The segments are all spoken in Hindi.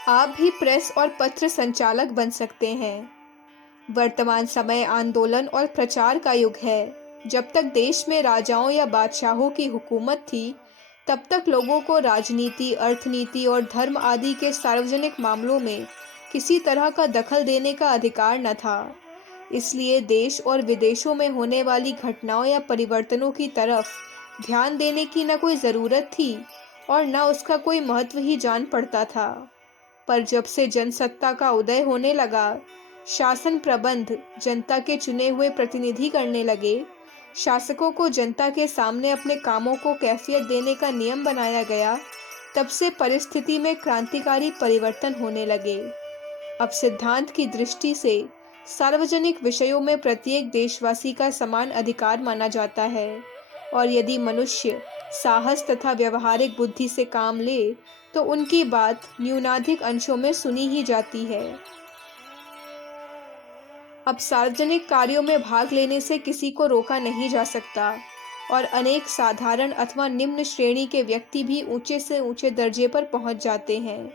आप भी प्रेस और पत्र संचालक बन सकते हैं। वर्तमान समय आंदोलन और प्रचार का युग है। जब तक देश में राजाओं या बादशाहों की हुकूमत थी, तब तक लोगों को राजनीति, अर्थनीति और धर्म आदि के सार्वजनिक मामलों में किसी तरह का दखल देने का अधिकार न था। इसलिए देश और विदेशों में होने वाली घटनाओं या परिवर्तनों की तरफ ध्यान देने की न कोई ज़रूरत थी और न उसका कोई महत्व ही जान पड़ता था। पर जब से जनसत्ता का उदय होने लगा, शासन प्रबंध जनता के चुने हुए प्रतिनिधि करने लगे, शासकों को जनता के सामने अपने कामों को कैफियत देने का नियम बनाया गया, तब से परिस्थिति में क्रांतिकारी परिवर्तन होने लगे। अब सिद्धांत की दृष्टि से सार्वजनिक विषयों में प्रत्येक देशवासी का समान अधिकार माना जाता है और यदि मनुष्य साहस तथा व्यवहारिक बुद्धि से काम ले तो उनकी बात न्यूनाधिक अंशों में सुनी ही जाती है। अब सार्वजनिक कार्यों में भाग लेने से किसी को रोका नहीं जा सकता और अनेक साधारण अथवा निम्न श्रेणी के व्यक्ति भी ऊंचे से ऊंचे दर्जे पर पहुंच जाते हैं।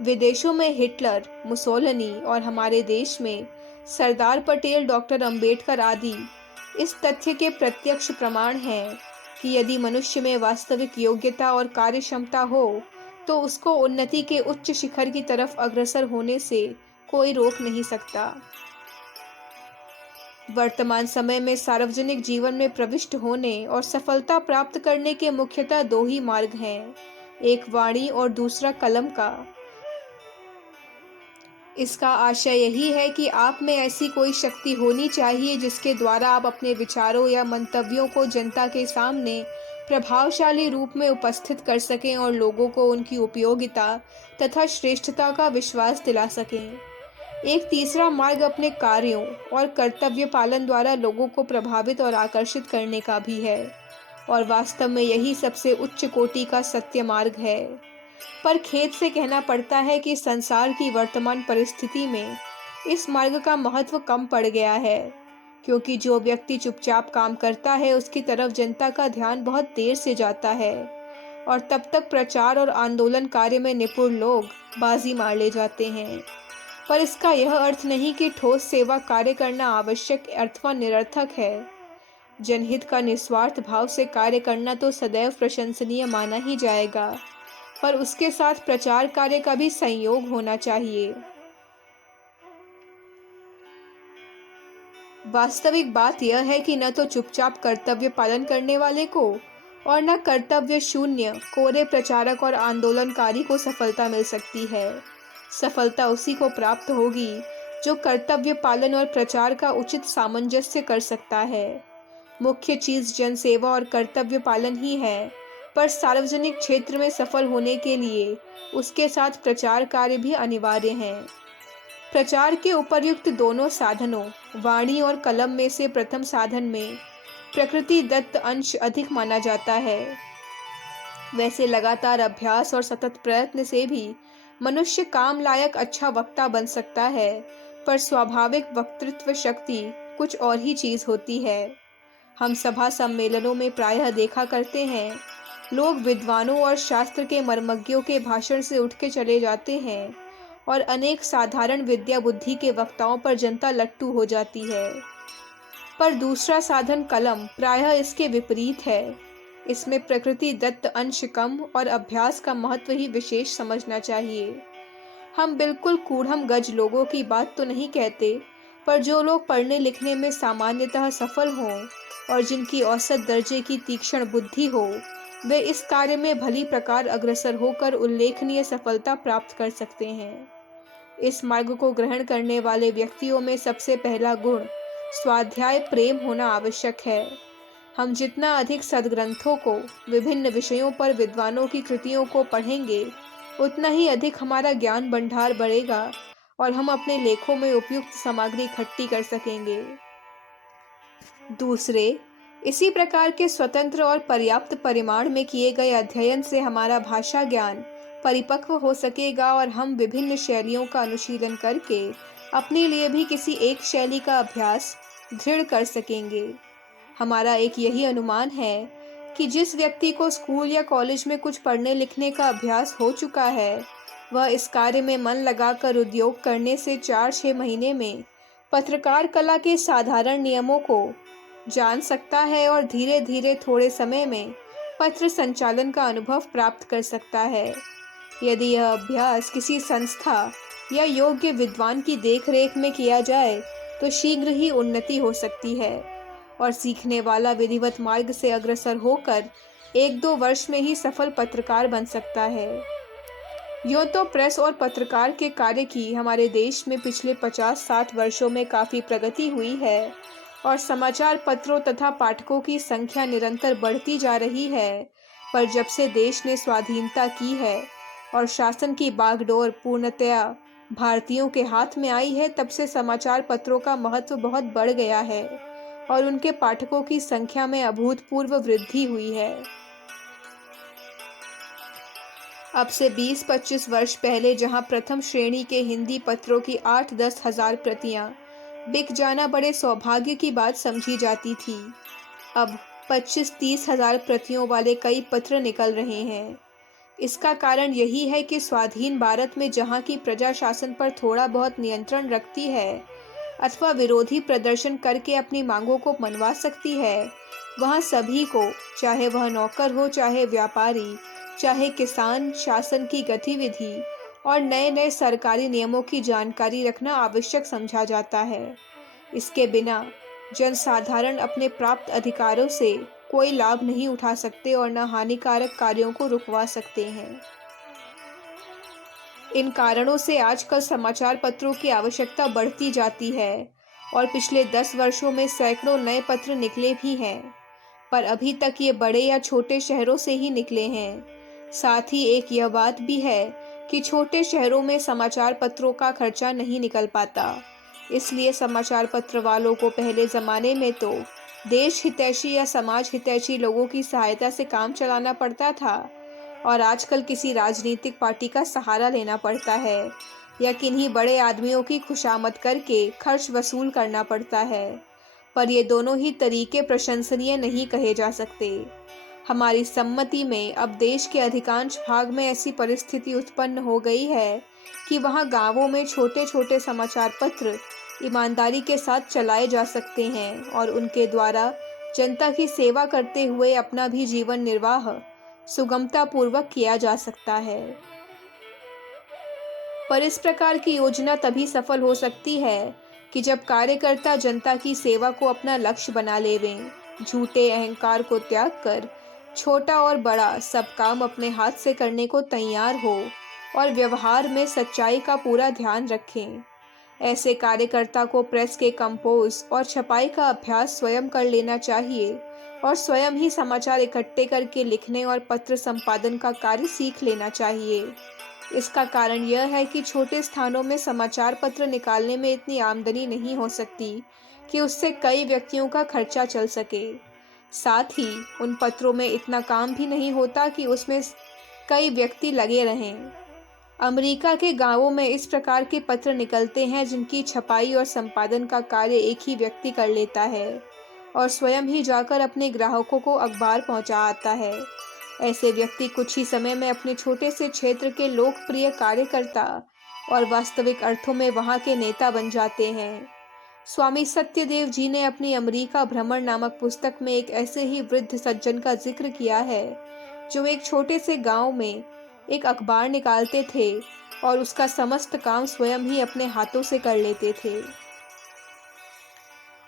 विदेशों में हिटलर, मुसोलिनी और हमारे देश में सरदार पटेल, डॉक्टर अंबेडकर आदि इस तथ्य के प्रत्यक्ष प्रमाण हैं कि यदि मनुष्य में वास्तविक योग्यता और कार्यक्षमता हो तो उसको उन्नति के उच्च शिखर की तरफ अग्रसर होने से कोई रोक नहीं सकता। वर्तमान समय में सार्वजनिक जीवन में प्रविष्ट होने और सफलता प्राप्त करने के मुख्यतः दो ही मार्ग हैं, एक वाणी और दूसरा कलम का। इसका आशय यही है कि आप में ऐसी कोई शक्ति होनी चाहिए जिसके द्वारा आप अपने विचारों या मंतव्यों को जनता के सामने प्रभावशाली रूप में उपस्थित कर सकें और लोगों को उनकी उपयोगिता तथा श्रेष्ठता का विश्वास दिला सकें। एक तीसरा मार्ग अपने कार्यों और कर्तव्य पालन द्वारा लोगों को प्रभावित और आकर्षित करने का भी है और वास्तव में यही सबसे उच्च कोटि का सत्य मार्ग है। पर खेद से कहना पड़ता है कि संसार की वर्तमान परिस्थिति में इस मार्ग का महत्व कम पड़ गया है, क्योंकि जो व्यक्ति चुपचाप काम करता है उसकी तरफ जनता का ध्यान बहुत देर से जाता है और तब तक प्रचार और आंदोलन कार्य में निपुण लोग बाजी मार ले जाते हैं। पर इसका यह अर्थ नहीं कि ठोस सेवा कार्य करना आवश्यक अथवा निरर्थक है। जनहित का निस्वार्थ भाव से कार्य करना तो सदैव प्रशंसनीय माना ही जाएगा, पर उसके साथ प्रचार कार्य का भी संयोग होना चाहिए। वास्तविक बात यह है कि न तो चुपचाप कर्तव्य पालन करने वाले को और न कर्तव्य शून्य कोरे प्रचारक और आंदोलनकारी को सफलता मिल सकती है। सफलता उसी को प्राप्त होगी जो कर्तव्य पालन और प्रचार का उचित सामंजस्य कर सकता है। मुख्य चीज जनसेवा और कर्तव्य पालन ही है, पर सार्वजनिक क्षेत्र में सफल होने के लिए उसके साथ प्रचार कार्य भी अनिवार्य हैं। प्रचार के उपर्युक्त दोनों साधनों, वाणी और कलम में से प्रथम साधन में प्रकृति दत्त अंश अधिक माना जाता है। वैसे लगातार अभ्यास और सतत प्रयत्न से भी मनुष्य काम लायक अच्छा वक्ता बन सकता है, पर स्वाभाविक वक्तृत्व शक्ति कुछ और ही चीज होती है। हम सभा सम्मेलनों में प्रायः देखा करते हैं, लोग विद्वानों और शास्त्र के मर्मज्ञों के भाषण से उठ के चले जाते हैं और अनेक साधारण विद्या बुद्धि के वक्ताओं पर जनता लट्टू हो जाती है। पर दूसरा साधन कलम प्रायः इसके विपरीत है। इसमें प्रकृति दत्त अंश कम और अभ्यास का महत्व ही विशेष समझना चाहिए। हम बिल्कुल कूढ़म गज लोगों की बात तो नहीं कहते, पर जो लोग पढ़ने लिखने में सामान्यतः सफल हों और जिनकी औसत दर्जे की तीक्ष्ण बुद्धि हो, वे इस कार्य में भली प्रकार अग्रसर होकर उल्लेखनीय सफलता प्राप्त कर सकते हैं। इस मार्ग को ग्रहण करने वाले व्यक्तियों में सबसे पहला गुण स्वाध्याय प्रेम होना आवश्यक है। हम जितना अधिक सद्ग्रंथों को, विभिन्न विषयों पर विद्वानों की कृतियों को पढ़ेंगे, उतना ही अधिक हमारा ज्ञान भंडार बढ़ेगा और हम अपने लेखों में उपयुक्त सामग्री इकट्ठी कर सकेंगे। दूसरे, इसी प्रकार के स्वतंत्र और पर्याप्त परिमाण में किए गए अध्ययन से हमारा भाषा ज्ञान परिपक्व हो सकेगा और हम विभिन्न शैलियों का अनुशीलन करके अपने लिए भी किसी एक शैली का अभ्यास दृढ़ कर सकेंगे। हमारा एक यही अनुमान है कि जिस व्यक्ति को स्कूल या कॉलेज में कुछ पढ़ने लिखने का अभ्यास हो चुका है, वह इस कार्य में मन लगाकर उद्योग करने से 4-6 महीने में पत्रकार कला के साधारण नियमों को जान सकता है और धीरे धीरे थोड़े समय में पत्र संचालन का अनुभव प्राप्त कर सकता है। यदि यह अभ्यास किसी संस्था या योग्य विद्वान की देखरेख में किया जाए तो शीघ्र ही उन्नति हो सकती है और सीखने वाला विधिवत मार्ग से अग्रसर होकर 1-2 वर्ष में ही सफल पत्रकार बन सकता है। यूँ तो प्रेस और पत्रकार के कार्य की हमारे देश में पिछले 50-60 वर्षों में काफ़ी प्रगति हुई है और समाचार पत्रों तथा पाठकों की संख्या निरंतर बढ़ती जा रही है। पर जब से देश ने स्वाधीनता की है और शासन की बागडोर पूर्णतया भारतीयों के हाथ में आई है, तब से समाचार पत्रों का महत्व बहुत बढ़ गया है और उनके पाठकों की संख्या में अभूतपूर्व वृद्धि हुई है। अब से 20-25 वर्ष पहले जहां प्रथम श्रेणी के हिंदी पत्रों की 8-10 हज़ार प्रतियां बिक जाना बड़े सौभाग्य की बात समझी जाती थी, अब 25-30 हज़ार प्रतियों वाले कई पत्र निकल रहे हैं। इसका कारण यही है कि स्वाधीन भारत में जहां की प्रजा शासन पर थोड़ा बहुत नियंत्रण रखती है अथवा विरोधी प्रदर्शन करके अपनी मांगों को मनवा सकती है, वहां सभी को, चाहे वह नौकर हो चाहे व्यापारी, चाहे किसान, शासन की गतिविधि और नए नए सरकारी नियमों की जानकारी रखना आवश्यक समझा जाता है। इसके बिना जनसाधारण अपने प्राप्त अधिकारों से कोई लाभ नहीं उठा सकते और न हानिकारक कार्यों को रुकवा सकते हैं। इन कारणों से आजकल समाचार पत्रों की आवश्यकता बढ़ती जाती है और पिछले 10 वर्षों में सैकड़ों नए पत्र निकले भी हैं, पर अभी तक ये बड़े या छोटे शहरों से ही निकले हैं। साथ ही एक यह बात भी है कि छोटे शहरों में समाचार पत्रों का खर्चा नहीं निकल पाता, इसलिए समाचार पत्र वालों को पहले ज़माने में तो देश हितैषी या समाज हितैषी लोगों की सहायता से काम चलाना पड़ता था और आजकल किसी राजनीतिक पार्टी का सहारा लेना पड़ता है या किन्हीं बड़े आदमियों की खुशामद करके खर्च वसूल करना पड़ता है। पर ये दोनों ही तरीके प्रशंसनीय नहीं कहे जा सकते। हमारी सम्मति में अब देश के अधिकांश भाग में ऐसी परिस्थिति उत्पन्न हो गई है कि वहाँ गांवों में छोटे छोटे समाचार पत्र ईमानदारी के साथ चलाए जा सकते हैं और उनके द्वारा जनता की सेवा करते हुए अपना भी जीवन निर्वाह सुगमता पूर्वक किया जा सकता है। पर इस प्रकार की योजना तभी सफल हो सकती है कि जब कार्यकर्ता जनता की सेवा को अपना लक्ष्य बना लेवें, झूठे अहंकार को त्याग कर छोटा और बड़ा सब काम अपने हाथ से करने को तैयार हो और व्यवहार में सच्चाई का पूरा ध्यान रखें। ऐसे कार्यकर्ता को प्रेस के कंपोज और छपाई का अभ्यास स्वयं कर लेना चाहिए और स्वयं ही समाचार इकट्ठे करके लिखने और पत्र संपादन का कार्य सीख लेना चाहिए। इसका कारण यह है कि छोटे स्थानों में समाचार पत्र निकालने में इतनी आमदनी नहीं हो सकती कि उससे कई व्यक्तियों का खर्चा चल सके। साथ ही उन पत्रों में इतना काम भी नहीं होता कि उसमें कई व्यक्ति लगे रहें। अमेरिका के गांवों में इस प्रकार के पत्र निकलते हैं जिनकी छपाई और संपादन का कार्य एक ही व्यक्ति कर लेता है और स्वयं ही जाकर अपने ग्राहकों को अखबार पहुंचा आता है। ऐसे व्यक्ति कुछ ही समय में अपने छोटे से क्षेत्र के लोकप्रिय कार्यकर्ता और वास्तविक अर्थों में वहां के नेता बन जाते हैं। स्वामी सत्यदेव जी ने अपनी अमेरिका भ्रमण नामक पुस्तक में एक ऐसे ही वृद्ध सज्जन का जिक्र किया है जो एक छोटे से गांव में एक अखबार निकालते थे और उसका समस्त काम स्वयं ही अपने हाथों से कर लेते थे।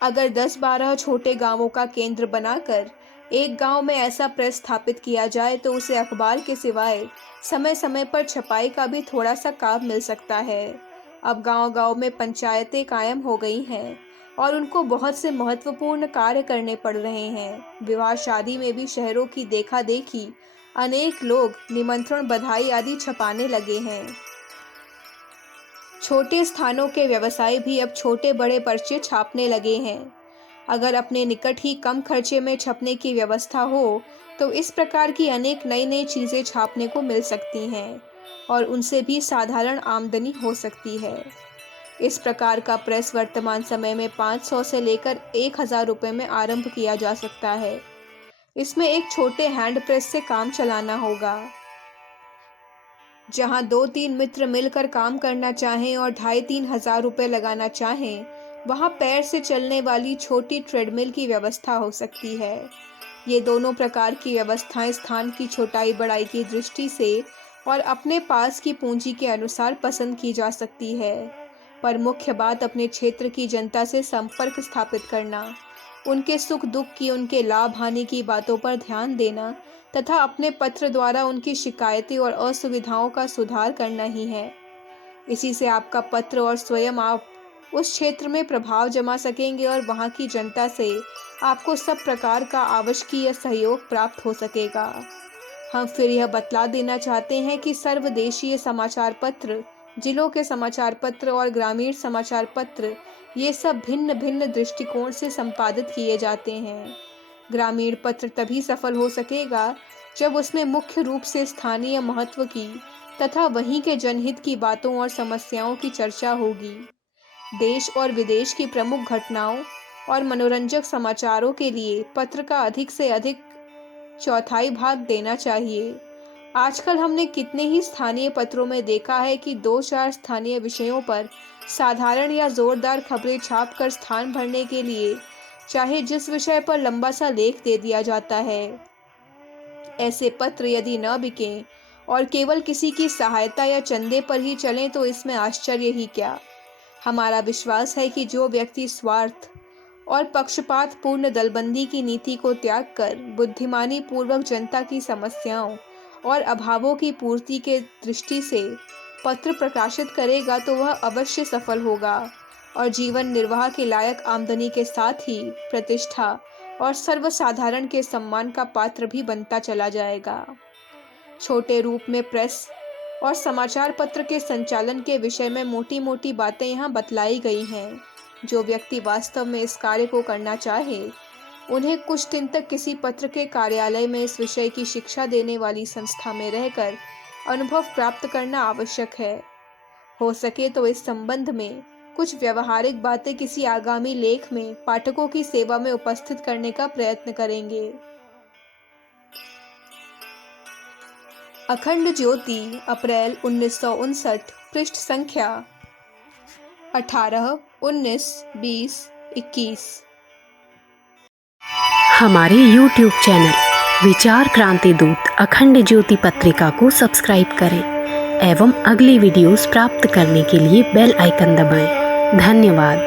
अगर 10-12 छोटे गांवों का केंद्र बनाकर एक गांव में ऐसा प्रेस स्थापित किया जाए तो उसे अखबार के सिवाय समय समय पर छपाई का भी थोड़ा सा काम मिल सकता है। अब गांव-गांव में पंचायतें कायम हो गई हैं और उनको बहुत से महत्वपूर्ण कार्य करने पड़ रहे हैं। विवाह शादी में भी शहरों की देखा देखी अनेक लोग निमंत्रण बधाई आदि छपाने लगे हैं। छोटे स्थानों के व्यवसाय भी अब छोटे बड़े पर्चे छापने लगे हैं। अगर अपने निकट ही कम खर्चे में छपने की व्यवस्था हो तो इस प्रकार की अनेक नई नई चीज़ें छापने को मिल सकती हैं और उनसे भी साधारण आमदनी हो सकती है। इस प्रकार का प्रेस वर्तमान समय में 500 से लेकर 1000 रुपये में आरंभ किया जा सकता है। इसमें एक छोटे हैंड प्रेस से काम चलाना होगा। जहां 2-3 मित्र मिलकर काम करना चाहें और 2,500-3 हज़ार रुपये लगाना चाहें, वहां पैर से चलने वाली छोटी ट्रेडमिल की व्यवस्था हो सकती है। ये दोनों प्रकार की व्यवस्थाएं स्थान की छोटाई बड़ाई की दृष्टि से और अपने पास की पूंजी के अनुसार पसंद की जा सकती है, पर मुख्य बात अपने क्षेत्र की जनता से संपर्क स्थापित करना, उनके सुख दुख की, उनके लाभ हानि की बातों पर ध्यान देना तथा अपने पत्र द्वारा उनकी शिकायतें और असुविधाओं का सुधार करना ही है। इसी से आपका पत्र और स्वयं आप उस क्षेत्र में प्रभाव जमा सकेंगे और वहाँ की जनता से आपको सब प्रकार का आवश्यकीय सहयोग प्राप्त हो सकेगा। हम फिर यह बतला देना चाहते हैं कि सर्वदेशीय समाचार पत्र, जिलों के समाचार पत्र और ग्रामीण समाचार पत्र, ये सब भिन्न भिन्न दृष्टिकोण से संपादित किए जाते हैं। ग्रामीण पत्र तभी सफल हो सकेगा जब उसमें मुख्य रूप से स्थानीय महत्व की तथा वहीं के जनहित की बातों और समस्याओं की चर्चा होगी। देश और विदेश की प्रमुख घटनाओं और मनोरंजक समाचारों के लिए पत्र का अधिक से अधिक चौथाई भाग देना चाहिए। आजकल हमने कितने ही स्थानीय पत्रों में देखा है कि 2-4 स्थानीय विषयों पर साधारण या जोरदार खबरें छापकर स्थान भरने के लिए चाहे जिस विषय पर लंबा सा लेख दे दिया जाता है। ऐसे पत्र यदि न बिकें और केवल किसी की सहायता या चंदे पर ही चलें तो इसमें आश्चर्य ही क्या। हमारा विश्वास है कि जो व्यक्ति स्वार्थ और पक्षपात पूर्ण दलबंदी की नीति को त्याग कर बुद्धिमानी पूर्वक जनता की समस्याओं और अभावों की पूर्ति के दृष्टि से पत्र प्रकाशित करेगा तो वह अवश्य सफल होगा और जीवन निर्वाह के लायक आमदनी के साथ ही प्रतिष्ठा और सर्वसाधारण के सम्मान का पात्र भी बनता चला जाएगा। छोटे रूप में प्रेस और समाचार पत्र के संचालन के विषय में मोटी मोटी बातें यहाँ बतलाई गई हैं। जो व्यक्ति वास्तव में इस कार्य को करना चाहे, उन्हें कुछ दिन तक किसी पत्र के कार्यालय में इस विषय की शिक्षा देने वाली संस्था में रहकर अनुभव प्राप्त करना आवश्यक है। हो सके तो इस संबंध में कुछ व्यवहारिक बातें किसी आगामी लेख में पाठकों की सेवा में उपस्थित करने का प्रयत्न करेंगे। अखंड ज्योति, अप्रैल 1959, पृष्ठ संख्या 18, 19, 20, 21। हमारे YouTube चैनल विचार क्रांति दूत अखंड ज्योति पत्रिका को सब्सक्राइब करें एवं अगली वीडियोस प्राप्त करने के लिए बेल आइकन दबाएं। धन्यवाद।